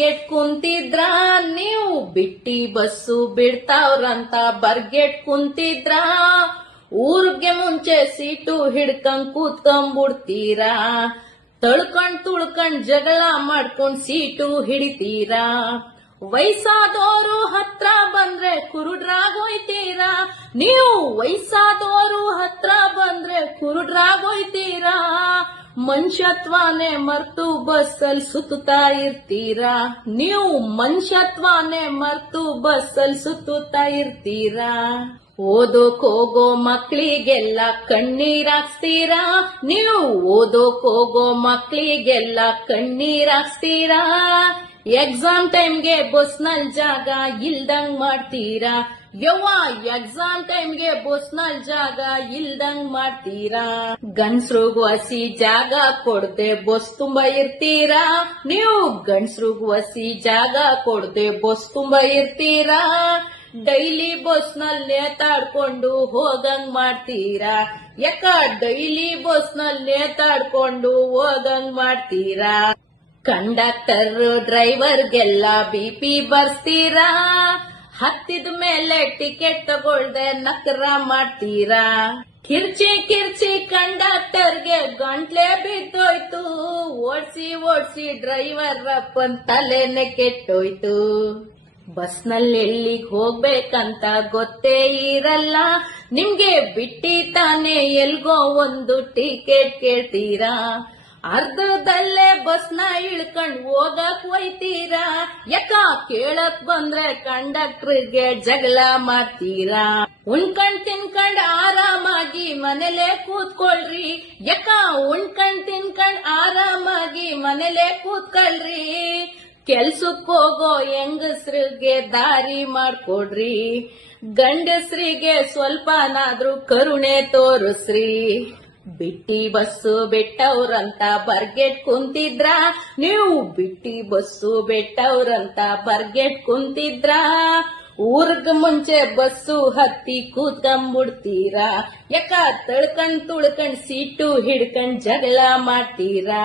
ಬರ್ಗೆಟ್ ಕುಂತಿದ್ರ ನೀವು ಬಿಟ್ಟಿ ಬಸ್ಸು ಬಿಡ್ತಾವ್ರಂತ ಬರ್ಗೆಟ್ ಕುಂತಿದ್ರ ಊರ್ಗೆ ಮುಂಚೆ ಸೀಟು ಹಿಡ್ಕೊಂಡ್ ಕೂತ್ಕೊಂಡ್ಬಿಡ್ತೀರಾ ತಳ್ಕೊಂಡ್ ತುಳ್ಕೊಂಡ್ ಜಗಳ ಮಾಡ್ಕೊಂಡ್ ಸೀಟು ಹಿಡಿತೀರಾ ವಯಸ್ಸಾದೋರು ಹತ್ರ ಬಂದ್ರೆ ಕುರುಡ್ರಾಗೋಯ್ತೀರಾ ನೀವು ವಯಸ್ಸಾದೋರು ಹತ್ರ ಬಂದ್ರೆ ಕುರುಡ್ರಾಗೋಯ್ತೀರಾ ಮನುಷ್ಯತ್ವಾನೇ ಮರ್ತು ಬಸ್ಸಲ್ಲಿ ಸುತ್ತುತ್ತಾ ಇರ್ತೀರಾ ನೀವು ಮನುಷ್ಯತ್ವಾನೇ ಮರ್ತು ಬಸ್ಸಲ್ಲಿ ಸುತ್ತುತ್ತಾ ಇರ್ತೀರಾ ಓದೋಕ್ ಹೋಗೋ ಮಕ್ಳಿಗೆಲ್ಲ ಕಣ್ಣೀರಾಕ್ಸ್ತೀರಾ ನೀವು ಓದೋಕ್ ಹೋಗೋ ಮಕ್ಳಿಗೆಲ್ಲ ಕಣ್ಣೀರಾಕ್ಸ್ತೀರಾ ಎಕ್ಸಾಮ್ ಟೈಮ್ಗೆ ಬಸ್ನಲ್ ಜಾಗ ಇಲ್ದಂಗ್ ಮಾಡ್ತೀರಾ ಯವ್ವ ಎಕ್ಸಾಮ್ ಟೈಮ್ಗೆ ಬಸ್ನಲ್ ಜಾಗ ಇಲ್ದಂಗ್ ಮಾಡ್ತೀರಾ ಗಂಡ್ಸ್ರಿಗೂ ಹಸಿ ಜಾಗ ಕೊಡ್ದೆ ಬಸ್ ತುಂಬಾ ಇರ್ತೀರಾ ನೀವು ಗಂಡ್ಸ್ರಿಗೂ ಹಸಿ ಜಾಗ ಕೊಡ್ದೆ ಬಸ್ ತುಂಬಾ ಇರ್ತೀರಾ ಡೈಲಿ ಬಸ್ನಲ್ಲಿ ನೇತಾಡ್ಕೊಂಡು ಹೋಗಂಗ್ ಮಾಡ್ತೀರಾ ಯಾಕ ಡೈಲಿ ಬಸ್ನಲ್ಲಿ ನೇತಾಡ್ಕೊಂಡು ಹೋಗಂಗ್ ಮಾಡ್ತೀರಾ ಕಂಡಕ್ಟರ್ ಡ್ರೈವರ್ಗೆಲ್ಲ ಬಿಪಿ ಬರ್ಸ್ತೀರಾ ಹತ್ತಿದ ಮೇಲೆ ಟಿಕೆಟ್ ತಗೊಳ್ದೆ ನಕರ ಮಾಡ್ತೀರಾ ಕಿರ್ಚಿ ಕಿರ್ಚಿ ಕಂಡಕ್ಟರ್ಗೆ ಗಂಟ್ಲೆ ಬಿದ್ದೋಯ್ತು ಓಡ್ಸಿ ಡ್ರೈವರ್ ಅಪ್ಪನ್ ತಲೆನೆ ಕೆಟ್ಟೋಯ್ತು ಬಸ್ನಲ್ಲಿ ಎಲ್ಲಿಗ್ ಹೋಗ್ಬೇಕಂತ ಗೊತ್ತೇ ಇರಲ್ಲ ನಿಮ್ಗೆ ಬಿಟ್ಟಿ ತಾನೇ ಎಲ್ಗೋ ಒಂದು ಟಿಕೆಟ್ ಕೇಳ್ತೀರಾ ಅರ್ಧದಲ್ಲೇ ಬಸ್ನ ಇಳ್ಕೊಂಡ್ ಹೋಗಕ್ ಒಯ್ತೀರಾ ಯಾಕ ಕೇಳಕ್ ಬಂದ್ರೆ ಕಂಡಕ್ಟರ್ಗೆ ಜಗಳ ಮಾಡ್ತೀರಾ ಉಣ್ಕಂಡ್ ತಿನ್ಕಂಡ್ ಆರಾಮಾಗಿ ಮನೇಲೆ ಕೂತ್ಕೊಳ್ರಿ ಯಾಕ ಉಣ್ಕಂಡ್ ತಿನ್ಕಂಡ್ ಆರಾಮಾಗಿ ಮನೇಲೆ ಕೂತ್ಕೊಳ್ರಿ ಕೆಲ್ಸಕ್ ಹೋಗೋ ಹೆಂಗಸ್ರಿಗೆ ದಾರಿ ಮಾಡ್ಕೊಡ್ರಿ ಗಂಡಸ್ರಿಗೆ ಸ್ವಲ್ಪನಾದ್ರೂ ಕರುಣೆ ತೋರಿಸ್ರಿ ಬಿಟ್ಟಿ ಬಸ್ಸು ಬಿಟ್ಟವ್ರಂತ ಬರ್ಗೆಟ್ ಕುಂತಿದ್ರ ನೀವು ಬಿಟ್ಟಿ ಬಸ್ಸು ಬಿಟ್ಟವ್ರಂತ ಬರ್ಗೆಟ್ ಕುಂತಿದ್ರ ಊರ್ಗ್ ಮುಂಚೆ ಬಸ್ಸು ಹತ್ತಿ ಕೂತ್ಕೊಂಡ್ಬಿಡ್ತೀರಾ ಯಾಕ ತಳ್ಕೊಂಡ್ ತುಳ್ಕೊಂಡ್ ಸೀಟು ಹಿಡ್ಕೊಂಡ್ ಜಗಳ ಮಾಡ್ತೀರಾ